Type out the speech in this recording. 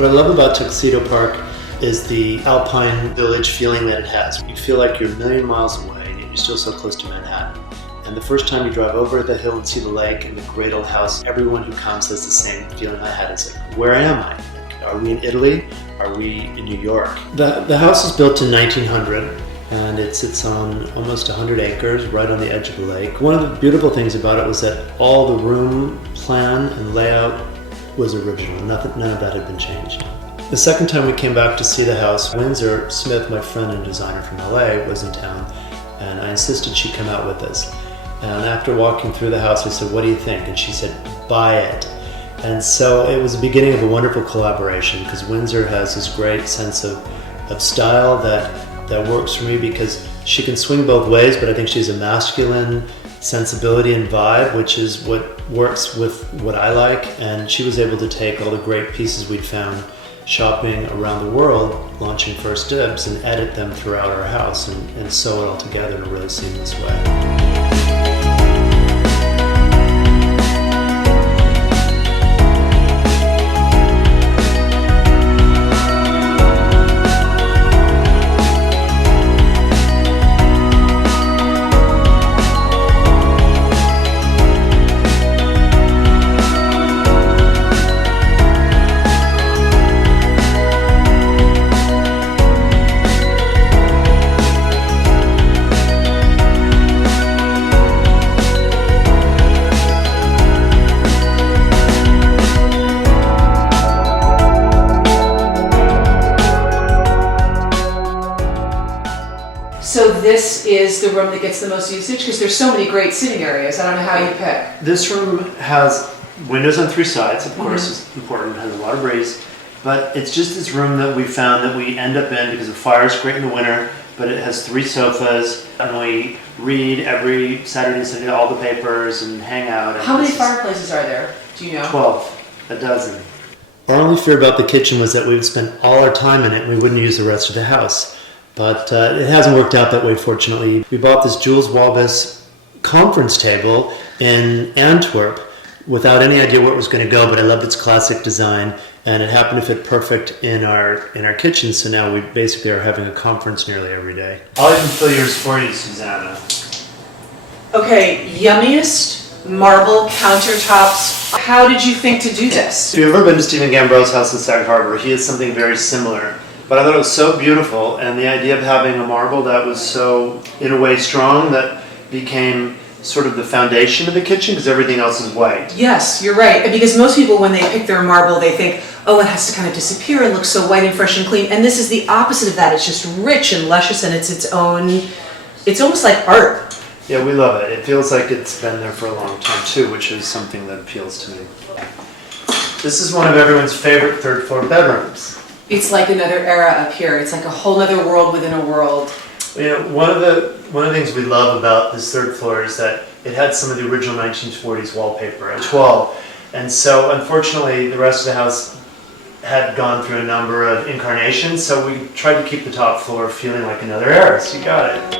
What I love about Tuxedo Park is the alpine village feeling that it has. You feel like you're a million miles away and you're still so close to Manhattan. And the first time you drive over the hill and see the lake and the great old house, everyone who comes has the same feeling I had. It's like, where am I? Like, are we in Italy? Are we in New York? The house was built in 1900 and it sits on almost 100 acres right on the edge of the lake. One of the beautiful things about it was that all the room plan and layout was original. None of that had been changed. The second time we came back to see the house, Windsor Smith, my friend and designer from LA, was in town, and I insisted she come out with us. And after walking through the house, I said, "What do you think?" And she said, "Buy it." And so it was the beginning of a wonderful collaboration, because Windsor has this great sense of style that works for me, because she can swing both ways, but I think she has a masculine sensibility and vibe, which is what works with what I like. And she was able to take all the great pieces we'd found shopping around the world, launching First Dibs, and edit them throughout our house and sew it all together in a really seamless way. So this is the room that gets the most usage, because there's so many great sitting areas. I don't know how you pick. This room has windows on three sides, of course, it's important, it has a lot of breeze, but it's just this room that we found that we end up in because the fire is great in the winter, but it has 3 sofas, and we read every Saturday and Sunday all the papers and hang out. And how many fireplaces are there? Do you know? 12, a dozen. Our only fear about the kitchen was that we would spend all our time in it and we wouldn't use the rest of the house. But it hasn't worked out that way, fortunately. We bought this Jules Walbus conference table in Antwerp without any idea where it was going to go, but I loved its classic design, and it happened to fit perfect in our kitchen, so now we basically are having a conference nearly every day. I'll even fill yours for you, Susanna. Okay, yummiest marble countertops. How did you think to do this? If you've ever been to Stephen Gambro's house in Sag Harbor, he has something very similar. But I thought it was so beautiful, and the idea of having a marble that was so, in a way, strong, that became sort of the foundation of the kitchen, because everything else is white. Yes, you're right. Because most people, when they pick their marble, they think, oh, it has to kind of disappear and look so white and fresh and clean. And this is the opposite of that. It's just rich and luscious, and it's its own, it's almost like art. Yeah, we love it. It feels like it's been there for a long time, too, which is something that appeals to me. This is one of everyone's favorite third-floor bedrooms. It's like another era up here. It's like a whole other world within a world. You know, one of the things we love about this third floor is that it had some of the original 1940s wallpaper and wall, and so unfortunately the rest of the house had gone through a number of incarnations. So we tried to keep the top floor feeling like another era. So you got it.